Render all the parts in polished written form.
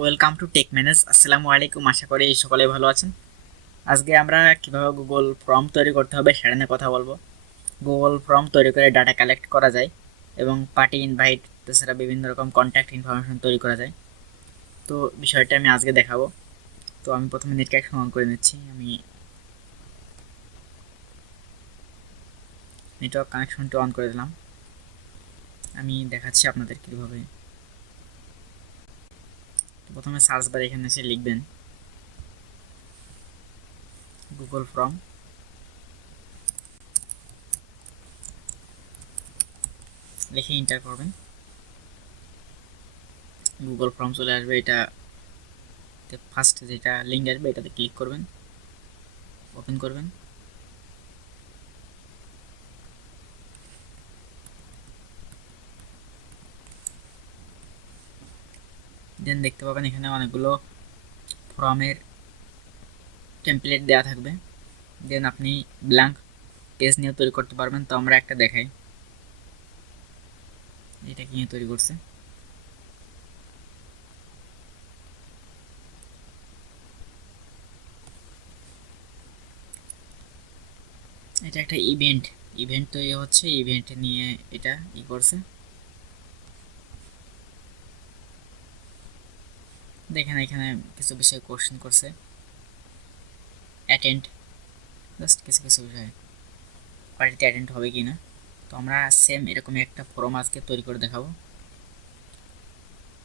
Welcome to take manage. আসসালামু আলাইকুম, আশা করি সকলে ভালো আছেন। আজকে আমরা কিভাবে গুগল ফর্ম তৈরি করতে হবে সেটা নিয়ে কথা বলবো। গুগল ফর্ম তৈরি করে ডাটা কালেক্ট করা যায় এবং পার্টি ইনভাইট, তাছাড়া বিভিন্ন রকম কন্ট্যাক্ট ইনফরমেশন তৈরি করা যায়। তো বিষয়টা আমি আজকে দেখাবো। তো আমি প্রথমে নেট কানেকশন অন করে নিচ্ছি। আমি নেটওয়ার্ক কানেকশনটা অন করে দিলাম। আমি দেখাচ্ছি আপনাদের কীভাবে। প্রথমে সার্চ বারে এখানে এসে লিখবেন গুগল ফর্ম, লিখে এন্টার করবেন। গুগল ফর্ম চলে আসবে। এটা ফার্স্ট যেটা লিঙ্ক আসবে এটাতে ক্লিক করবেন, ওপেন করবেন। দেন দেখতে পাবেন এখানে অনেকগুলো ফর্মের টেমপ্লেট দেওয়া থাকবে। দেন আপনি ব্ল্যাঙ্ক পেজ নিয়ে তৈরি করতে পারবেন। তো আমরা একটা দেখাই, এটা কি নিয়ে তৈরি করছে। এটা একটা ইভেন্ট তৈরি হচ্ছে, ইভেন্ট নিয়ে এটা করছে। দেখেন এখানে কিছু বিষয় কোশ্চেন করছে, অ্যাটেন্ড, জাস্ট কিছু কিছু বিষয় পার্টিতে অ্যাটেন্ড হবে কি না। তো আমরা সেম এরকমই একটা ফর্ম আজকে তৈরি করে দেখাবো।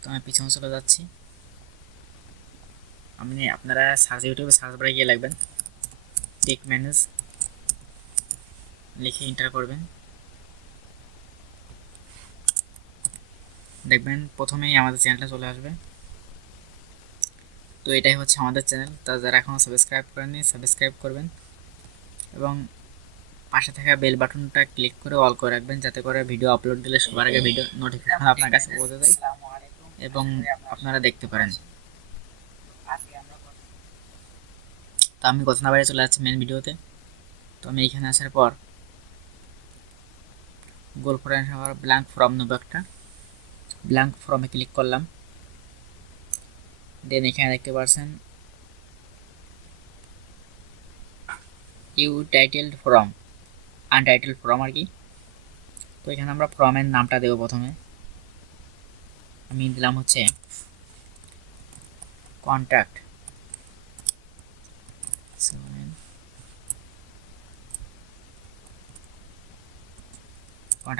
তো আমি পিছনে চলে যাচ্ছি। আপনারা ইউটিউবে সার্চ বারে গিয়ে লাগবেন টেক ম্যানেজ, লিখে এন্টার করবেন। দেখবেন প্রথমেই আমাদের চ্যানেলটা চলে আসবে। তো এটাই হচ্ছে আমাদের চ্যানেল। তা যারা এখনও সাবস্ক্রাইব করেননি সাবস্ক্রাইব করবেন এবং পাশে থাকা বেল বাটনটা ক্লিক করে অল করে রাখবেন, যাতে করে ভিডিও আপলোড দিলে সবার আগে ভিডিও নোটিফিকেশন আপনার কাছে পৌঁছে যায় এবং আপনারা দেখতে পারেন। তো আমি কথা না বাইরে চলে যাচ্ছি মেন ভিডিওতে। তো আমি এখানে আসার পর গুগল ফর্ম ব্ল্যাঙ্ক ফর্ম নেবো, একটা ব্ল্যাঙ্ক ফর্মে ক্লিক করলাম। দেন এখানে দেখতে পাচ্ছেন you titled form, untitled form আর কি। তো এখানে আমরা ফর্মের নামটা দেবো। প্রথমে আমি দিলাম হচ্ছে কন্ট্যাক্ট,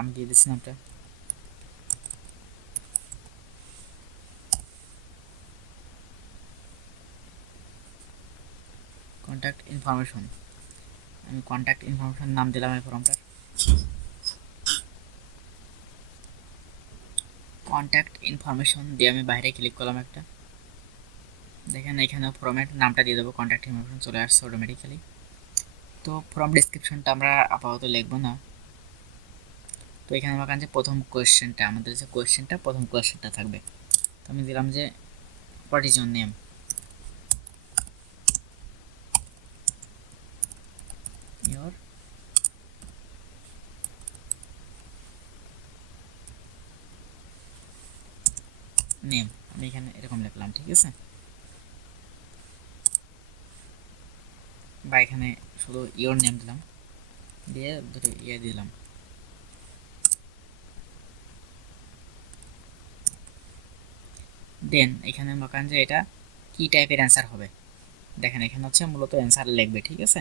আমি দিয়ে দিচ্ছি নামটা কন্ট্যাক্ট ইনফরমেশন। আমি কন্ট্যাক্ট ইনফরমেশন নাম দিলাম এই ফর্মটার। কন্ট্যাক্ট ইনফরমেশন দিয়ে আমি বাইরে ক্লিক করলাম একটা। দেখেন এখানে ফর্মের নামটা দিয়ে দেবো, কন্ট্যাক্ট ইনফরমেশন চলে আসছে অটোমেটিক্যালি। তো ফর্ম ডিসক্রিপশনটা আমরা আপাতত লিখবো না। তো এখানে আমার কাছে প্রথম কোয়েশ্চেনটা, আমাদের যে কোয়েশ্চেনটা প্রথম কোয়েশ্চেনটা থাকবে। তো আমি দিলাম যে what is your name, your name. আমি এখানে এরকম লিখলাম, ঠিক আছে। বা এখানে শুধু ইয়োর নেম দিলাম, দিয়ে দুটো দিলাম। দেন এখানে মাকান যে এটা কি টাইপের অ্যান্সার হবে। দেখেন এখানে হচ্ছে মূলত অ্যান্সার লিখবে, ঠিক আছে।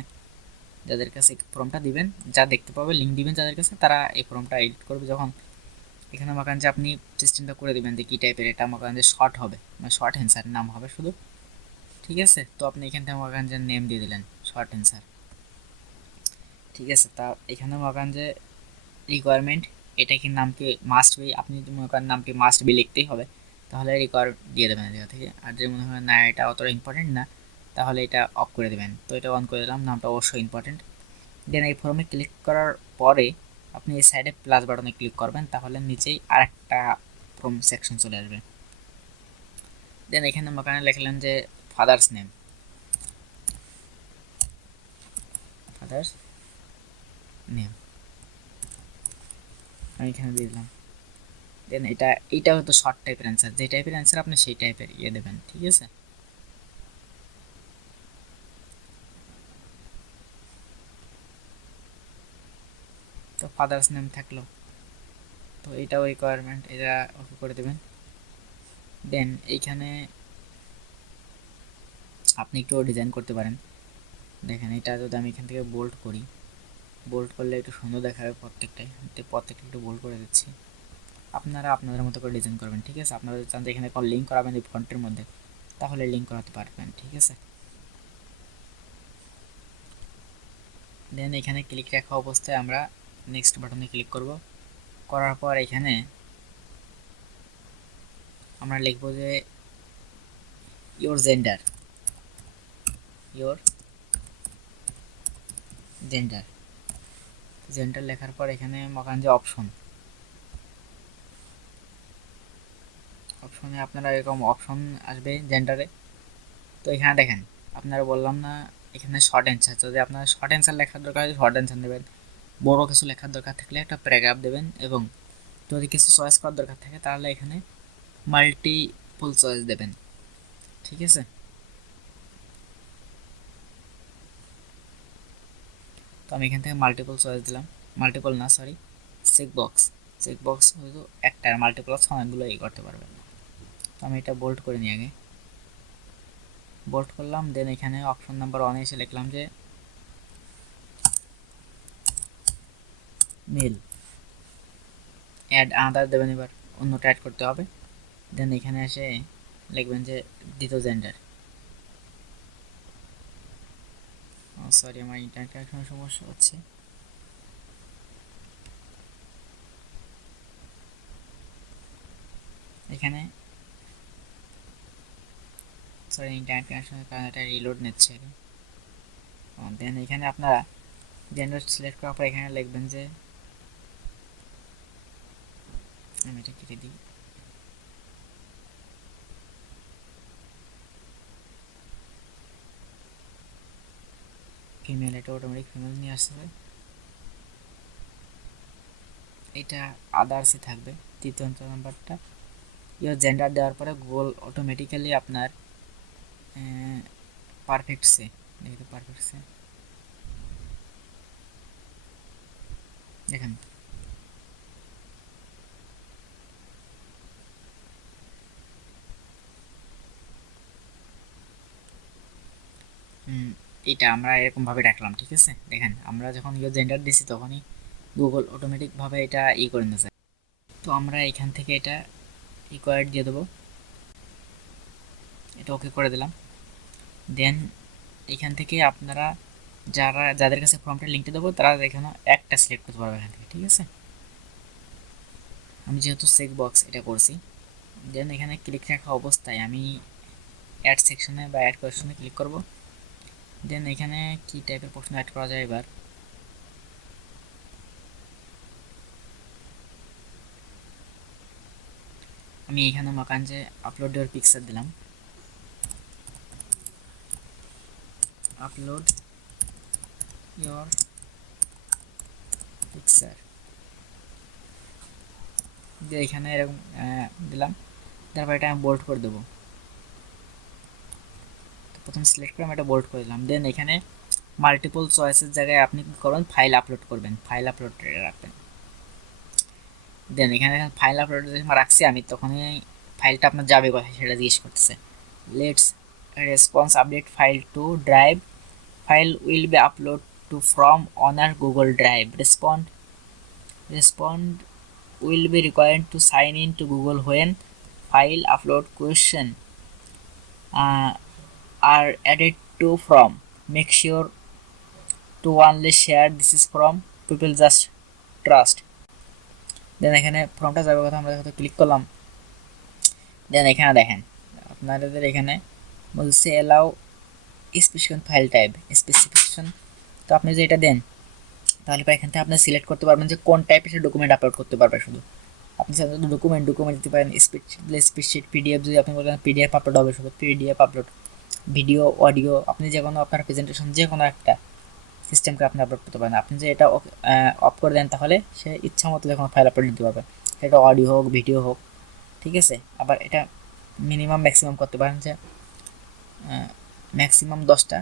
যাদের কাছে ফর্মটা দিবেন, যা দেখতে পাবে লিঙ্ক দিবেন যাদের কাছে, তারা এই ফর্মটা এডিট করবে। যখন এখানে মাকান যে আপনি সিস্টেমটা করে দিবেন যে কী টাইপের, এটা মাকান যে শর্ট হবে, মানে শর্ট অ্যান্সার নাম হবে শুধু, ঠিক আছে। তো আপনি এখান থেকে মাকান যে নেম দিয়ে দিলেন শর্ট অ্যান্সার, ঠিক আছে। তা এখানে মাকান যে রিকোয়ারমেন্ট, এটা কি নামকে মাস্ট বি, আপনি যদি মনে করেন নামকে মাস্ট বি লিখতেই হবে তাহলে রিকোয়ার দিয়ে দেবেন এই জায়গা থেকে। আর যদি মনে হয় না এটা অতটা ইম্পর্টেন্ট না, তাহলে এটা অফ করে দেবেন। তো এটা অন করে দিলাম, নামটা অবশ্যই ইম্পর্টেন্ট। দেন এই ফর্মে ক্লিক করার পরে আপনি এই সাইডে প্লাস বাটনে ক্লিক করবেন, তাহলে নিচেই আরেকটা ফর্ম সেকশন চলে আসবে। দেন এখানে ওখানে লিখলেন যে ফাদার্স নেম, ফাদার্স নেম আমি এখানে দিয়ে দিলাম। দেন এইটা হয়তো শর্ট টাইপের অ্যান্সার, যে টাইপের অ্যান্সার আপনি সেই টাইপের দেবেন, ঠিক আছে। তো ফাদার্স নেম থাকলো, তো এটাও রিকোয়ারমেন্ট, এটা ওকে করে দেবেন। দেন এইখানে আপনি একটু ডিজাইন করতে পারেন। দেখেন এটা যদি আমি এখান থেকে বোল্ড করি, বোল্ড করলে একটু সুন্দর দেখাবে প্রত্যেকটা একটু বোল্ড করে দিচ্ছি। আপনারা আপনাদের মতো করে ডিজাইন করবেন, ঠিক আছে। আপনারা চান যে এখানে কোনো লিঙ্ক করাবেন এই ফন্টের মধ্যে, তাহলে লিঙ্ক করাতে পারবেন, ঠিক আছে। দেন এখানে ক্লিক রাখা অবস্থায় আমরা নেক্সট বাটনে ক্লিক করব। করার পর এখানে আমরা লিখব যে ইওর জেন্ডার, জেন্ডার লেখার পর এখানে মকান যে অপশনে আপনারা এরকম অপশন আসবে জেন্ডারে। তো এখানে দেখেন আপনারা বললাম না এখানে শর্ট অ্যান্সার, যদি আপনার শর্ট অ্যান্সার লেখার দরকার হয় শর্ট অ্যান্সার দেবেন, বড় কিছু লেখার দরকার থাকলে একটা প্যারাগ্রাফ দেবেন, এবং যদি কিছু চয়েস করার দরকার থাকে তাহলে এখানে মাল্টিপল চয়েস দেবেন, ঠিক আছে। তো আমি এখান থেকে মাল্টিপল চয়েস দিলাম, মাল্টিপল না সরি চেকবক্স হয়তো একটা, মাল্টিপল অনেকগুলো করতে পারবেন। তো আমি এটা বোল্ড করে নিই, আগে বোল্ড করলাম। দেন এখানে অপশন নাম্বার 1 এসে লিখলাম যে মেল, অ্যাড আদার দেবেন, এবার অন্যটা অ্যাড করতে হবে। দেন এখানে এসে লিখবেন যে দ্বিতীয় জেন্ডার, সরি আমার ইন্টারনেট কানেকশনের সমস্যা হচ্ছে। এখানে সরি ইন্টারনেট কানেকশনের কারণে এটা রিলোড নিচ্ছে। দেন এখানে আপনারা জেন্ডার সিলেক্ট করার পর এখানে লিখবেন যে, আমি এটা কেটে দিই, ফিমেল, এটা অটোমেটিক ফিমেল নিয়ে আসবে। এটা আদার্সে থাকবে তৃতীয় নাম্বারটা। ইয়োর জেন্ডার দেওয়ার পরে গুগল অটোমেটিক্যালি আপনার পারফেক্ট সে দেখেন এটা আমরা এরকমভাবে রাখলাম, ঠিক আছে। দেখেন আমরা যখন ইয়োর জেন্ডার দিছি তখনই গুগল অটোমেটিকভাবে এটা করে নিয়েছে। তো আমরা এখান থেকে এটা রিকোয়ার্ড দিয়ে দেবো, এটা ওকে করে দিলাম। দেন এখান থেকে আপনারা যাদের কাছে ফর্মটা লিঙ্কটা দেবো তারা এখানে একটা সিলেক্ট করতে পারবে এখান থেকে, ঠিক আছে। আমি যেহেতু চেক বক্স এটা করছি, দেন এখানে ক্লিক রাখা অবস্থায় আমি অ্যাড সেকশনে বা অ্যাড কোয়েশনে ক্লিক করব। দেন এখানে কি টাইপের প্রশ্ন অ্যাড করা যায়, এবার আমি এখানে মাকান যে আপলোড ইওর পিকচার দিলাম, আপলোড ইওর পিকচার দিয়ে এখানে এরকম দিলাম। তারপর এটা আমি বোল্ড করে দেবো, প্রথম সিলেক্ট করে আমি এটা বোল্ড করে দিলাম। দেন এখানে মাল্টিপল চয়েসের জায়গায় আপনি কী করবেন, ফাইল আপলোড করবেন, ফাইল আপলোড রাখবেন। দেন এখানে ফাইল আপলোড যখন রাখছি আমি, তখনই ফাইলটা আপনার যাবে কোথায় সেটা জিজ্ঞেস করতেছে। Let's response update file to drive, file will be upload two from honour Google drive, respond will be required to sign in to Google when file upload question are added to from. Make sure to only share this is from people just trust. দেন এখানে ফর্মটা যাবে কথা আমরা হয়তো click করলাম। দেন এখানে দেখেন আপনাদের এখানে বলছে allow specification file type specification. তো আপনি যে এটা দেন তাহলে এখান থেকে আপনি সিলেক্ট করতে পারবেন যে কোন টাইপের ডকুমেন্ট আপলোড করতে পারবে। শুধু আপনি সাধারণত ডকুমেন্ট দিতে পারেন, স্প্রেডশিট পিডিএফ, যদি আপনি বলেন পিডিএফ আপলোড হবে শুধু পিডিএফ আপলোড, ভিডিও অডিও, আপনি যে কোনো আপনার প্রেজেন্টেশন যে কোনো একটা সিস্টেমকে আপনি আপলোড করতে পারেন। আপনি যে এটা অফ করে দেন তাহলে সে ইচ্ছা মতো যখন ফাইল আপলোড দিতে পারবে। সেটা অডিও হোক ভিডিও হোক, ঠিক আছে। আবার এটা মিনিমাম ম্যাক্সিমাম করতে পারেন যে ম্যাক্সিমাম 10টা,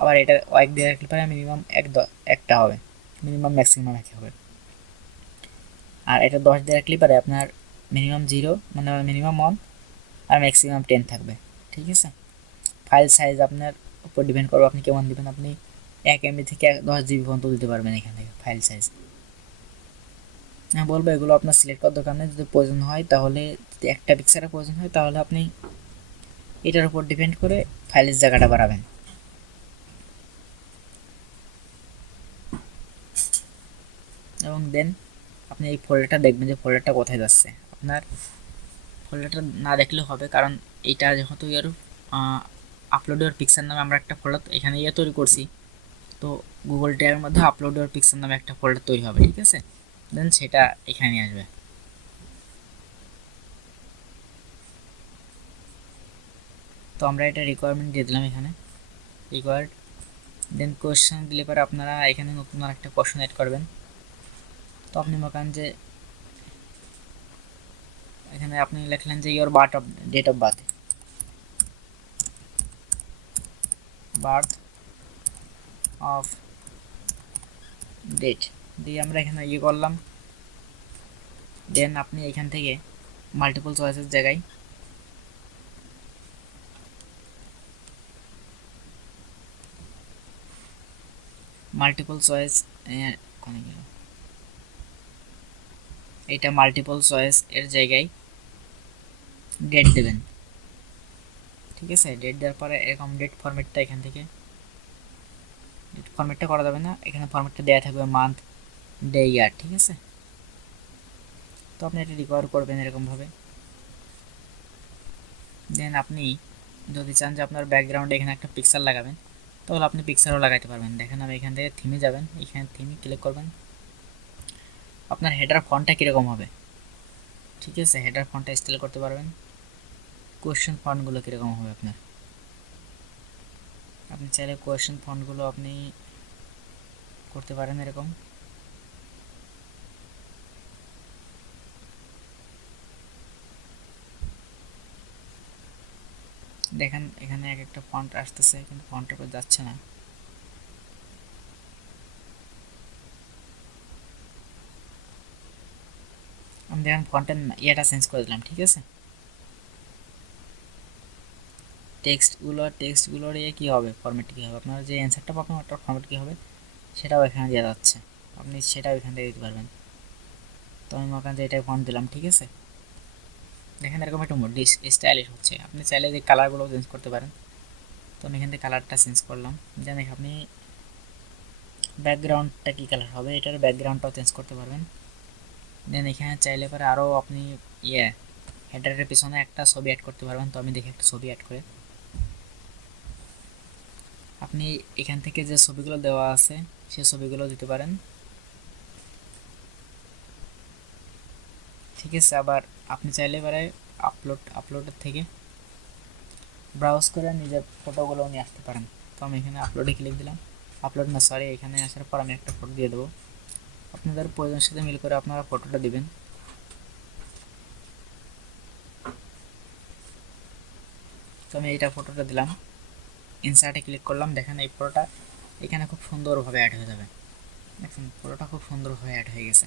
আবার এটা এক দিয়ে রাখলে পারে মিনিমাম একটা হবে, মিনিমাম ম্যাক্সিমাম একই হবে। আর এটা 10 দিয়ে রাখলে পারে আপনার মিনিমাম 0 মানে মিনিমাম 1 আর ম্যাক্সিমাম 10 থাকবে, ঠিক আছে। ফাইল সাইজ আপনার উপর ডিপেন্ড করবে আপনি কেমন দিবেন। আপনি 1 MB থেকে 10 GB পর্যন্ত দিতে পারবেন এখান থেকে ফাইল সাইজ। বলবো এগুলো আপনার সিলেক্ট করার দরকার নেই, যদি প্রয়োজন হয় তাহলে, যদি একটা পিকচারের প্রয়োজন হয় তাহলে আপনি এটার উপর ডিপেন্ড করে ফাইলের জায়গাটা বাড়াবেন। এবং দেন আপনি এই ফোল্ডারটা দেখবেন যে ফোল্ডারটা কোথায় যাচ্ছে। আপনার ফোল্ডারটা না দেখলেও হবে, কারণ এইটা যেহেতু এর আপলোড ইউর পিকচার নামে আমরা একটা ফোল্ডার এখানে তৈরি করছি, তো গুগল ড্রাইভের মধ্যে আপলোড ইউর পিকচার নামে একটা ফোল্ডার তৈরি হবে, ঠিক আছে। দেন সেটা এখানে নিয়ে আসবে। তো আমরা এটা রিকোয়ারমেন্ট দিয়ে দিলাম এখানে রিকোয়ার্ড। দেন কোয়েশ্চেন দিলে পরে আপনারা এখানে নতুন আর একটা কোয়েশ্চেন এড করবেন। তো আপনি মনে যে এখানে আপনি লিখলেন যে your date of birth of date দিয়ে আমরা এখানে করলাম। দেন আপনি এখান থেকে মাল্টিপল চয়েসের জায়গায় মাল্টিপল চয়েস কোনে গেল, এটা মাল্টিপল চয়েস এর জায়গায় ডেট দেবেন, ঠিক আছে। ডেট দেওয়ার পরে এরকম ডেট ফরম্যাটটা এখান থেকে ডেট ফরম্যাটটা করা যাবে না, এখানে ফরম্যাটটা দেওয়া থাকবে মান্থ ডে ইয়ার, ঠিক আছে। তো আপনি এটা রিকভার করবেন এরকমভাবে। দেন আপনি যদি চান যে আপনার ব্যাকগ্রাউন্ডে এখানে একটা পিকচার লাগাবেন, তাহলে আপনি পিকচারও লাগাইতে পারবেন। দেখেন আমি এখান থেকে থিমে যাবেন, এখানে থিমে ক্লিক করবেন। আপনার হেডার ফন্টটা কীরকম হবে, ঠিক আছে, হেডার ফন্টটা স্টাইল করতে পারবেন। কোয়েশ্চেন ফন্টগুলো কীরকম হবে আপনার, আপনি চাইলে কোয়েশ্চেন ফন্টগুলো আপনি করতে পারেন এরকম। দেখেন এখানে এক একটা ফন্ট আসতেছে কিন্তু ফন্টের উপর যাচ্ছে না। আমি দেখেন ফন্টের ইয়েটা চেঞ্জ করে দিলাম, ঠিক আছে। টেক্সটগুলোর কী হবে, ফরম্যাট কী হবে, আপনার যে অ্যান্সারটা পাবেন ওটার ফরম্যাট কী হবে সেটাও এখানে দেওয়া যাচ্ছে, আপনি সেটাও এখান থেকে দিতে পারবেন। তো আমি ওখান থেকে এটাই ফন্ট দিলাম, ঠিক আছে। দেখেন এরকম একটা স্টাইলিশ হচ্ছে। আপনি চাইলে যে কালারগুলো চেঞ্জ করতে পারেন। তো আমি এখান থেকে কালারটা চেঞ্জ করলাম। দেন আপনি ব্যাকগ্রাউন্ডটা কী কালার হবে এটার ব্যাকগ্রাউন্ডটাও চেঞ্জ করতে পারবেন। দেন এখানে চাইলে পরে আরও আপনি হেডারের পিছনে একটা ছবি অ্যাড করতে পারবেন। তো আমি দেখি একটা ছবি অ্যাড করে, আপনি এখান থেকে যে ছবিগুলো দেওয়া আছে সেই ছবিগুলো দিতে পারেন, ঠিক আছে। আবার আপনি চাইলে পরে আপলোডের থেকে ব্রাউজ করে নিজের ফটোগুলো নিয়ে আসতে পারেন। তো আমি এখানে আপলোডে ক্লিক দিলাম, আপলোড না সরি, এখানে আসার পর আমি একটা ফটো দিয়ে দেবো। আপনাদের প্রয়োজনের সাথে মিল করে আপনারা ফটোটা দিবেন। তো আমি এইটা ফটোটা দিলাম, ইনসার্টে ক্লিক করলাম। দেখেন এই ফটোটা এখানে খুব সুন্দরভাবে অ্যাড হয়ে যাবে। দেখুন ফটোটা খুব সুন্দরভাবে অ্যাড হয়ে গেছে।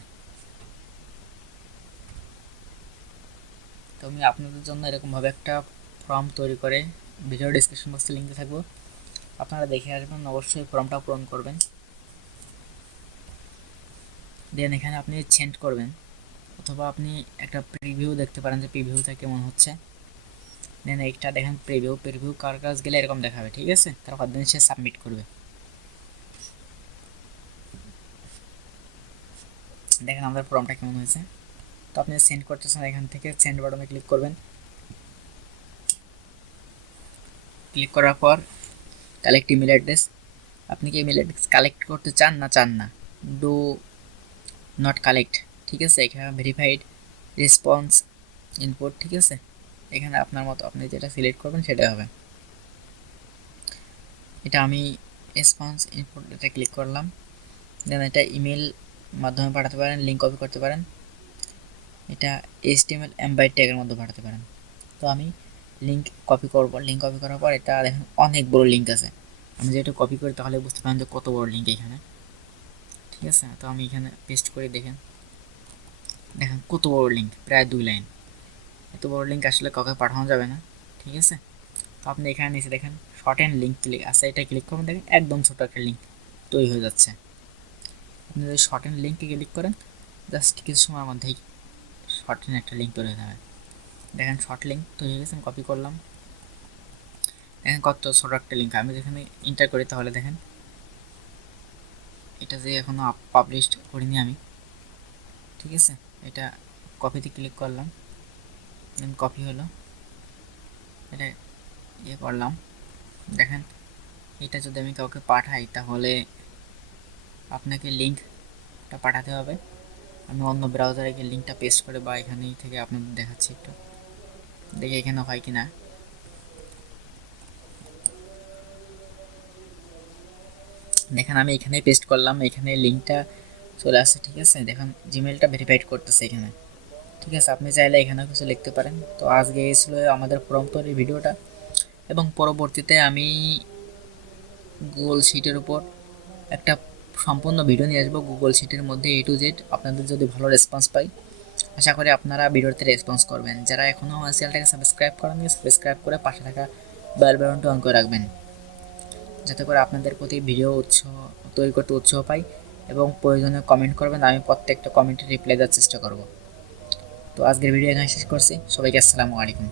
তো আমি আপনাদের জন্য এরকমভাবে একটা ফর্ম তৈরি করে ভিডিও ডিসক্রিপশন বক্সে লিঙ্ক থাকবো, আপনারা দেখে আসবেন, অবশ্যই ফর্মটা পূরণ করবেন। দেন এখানে আপনি সেন্ড করবেন, অথবা আপনি একটা প্রিভিউ দেখতে পারেন যে প্রিভিউটা কেমন হচ্ছে। দেন এইটা দেখেন প্রিভিউ কার কাজ গেলে এরকম দেখাবে, ঠিক আছে। তারপর দিন সে সাবমিট করবে। দেখেন আমাদের ফর্মটা কেমন হয়েছে। তো আপনি সেন্ড করতেছেন, এখান থেকে সেন্ড বাটনে ক্লিক করবেন। ক্লিক করার পর কালেক্ট ইমেল অ্যাড্রেস, আপনি কি ইমেল অ্যাড্রেস কালেক্ট করতে চান না ডু নট কালেক্ট, ঠিক আছে। এখানে ভেরিফাইড রেসপন্স ইনপুট, ঠিক আছে। এখানে আপনার মতো আপনি যেটা সিলেক্ট করবেন সেটাই হবে। এটা আমি রেসপন্স ইনপুট এটা ক্লিক করলাম। দেন এটা ইমেল মাধ্যমে পাঠাতে পারেন, লিঙ্ক কপি করতে পারেন। এটা HTML এমবেড ট্যাগের মধ্যে পাঠাতে পারেন। তো আমি লিঙ্ক কপি করব, লিঙ্ক কপি করার পর এটা দেখেন অনেক বড় লিঙ্ক আছে, আমি যেটা কপি করি তাহলে বুঝতে পারেন যে কত বড় লিঙ্ক এখানে, ঠিক আছে। তো আমি এখানে পেস্ট করে দেখেন কত বড় লিঙ্ক, প্রায় 2 লাইন। এত বড় লিঙ্ক আসলে কাউকে পাঠানো যাবে না, ঠিক আছে। তো আপনি এখানে নিচে দেখেন শর্ট এন্ড লিঙ্ক ক্লিক আছে, এটা ক্লিক করবেন, দেখেন একদম ছোট একটা লিঙ্ক তৈরি হয়ে যাচ্ছে। আপনি যদি শর্ট এন্ড লিঙ্কে ক্লিক করেন জাস্ট কিছু সময়ের মধ্যেই শর্ট এন্ড একটা লিঙ্ক তৈরি হয়ে যাবে। দেখেন শর্ট লিঙ্ক তৈরি হয়ে গেছে, আমি কপি করলাম, দেখেন কত ছোট একটা লিঙ্ক। আমি যেখানে এন্টার করি তাহলে দেখেন এটা যে এখনো পাবলিশড করিনি আমি, ঠিক আছে। এটা কপিতে ক্লিক করলাম, দেন কপি হলো, এটা করলাম। দেখেন এটা যদি আমি কাউকে পাঠাই তাহলে আপনাকে লিঙ্কটা পাঠাতে হবে। আমি অন্য ব্রাউজারে গিয়ে লিঙ্কটা পেস্ট করে বা এখানেই থেকে আপনাদের দেখাচ্ছি, একটু দেখি এখানে হয় কি না। দেখেন আমি এখানে পেস্ট করলাম, এখানে লিঙ্কটা চলে আসছে, ঠিক আছে। দেখুন জিমেলটা ভেরিফাইড করতেছে এখানে, ঠিক আছে। আপনি চাইলে এখানেও কিছু লিখতে পারেন। তো আজকে এই ছিল আমাদের প্রম্পট তৈরির ভিডিওটা, এবং পরবর্তীতে আমি গুগল শিটের উপর একটা সম্পূর্ণ ভিডিও নিয়ে আসবো, গুগল শিটের মধ্যে A to Z। আপনাদের যদি ভালো রেসপন্স পাই, আশা করি আপনারা ভিডিওতে রেসপন্স করবেন। যারা এখনও আমার চ্যানেলটাকে সাবস্ক্রাইব করেননি, সাবস্ক্রাইব করে পাশে থাকা বেল বাটনটা অন করে রাখবেন, যাতে করে আপনাদের প্রতি ভিডিও উৎসাহ তৈরি করতে উৎসাহ পাই। এবং প্রয়োজনে কমেন্ট করবেন, আমি প্রত্যেকটা কমেন্টে রিপ্লাই দেওয়ার চেষ্টা করব। তো আজকের ভিডিও এখানে শেষ করছি, সবাইকে আসসালামু আলাইকুম।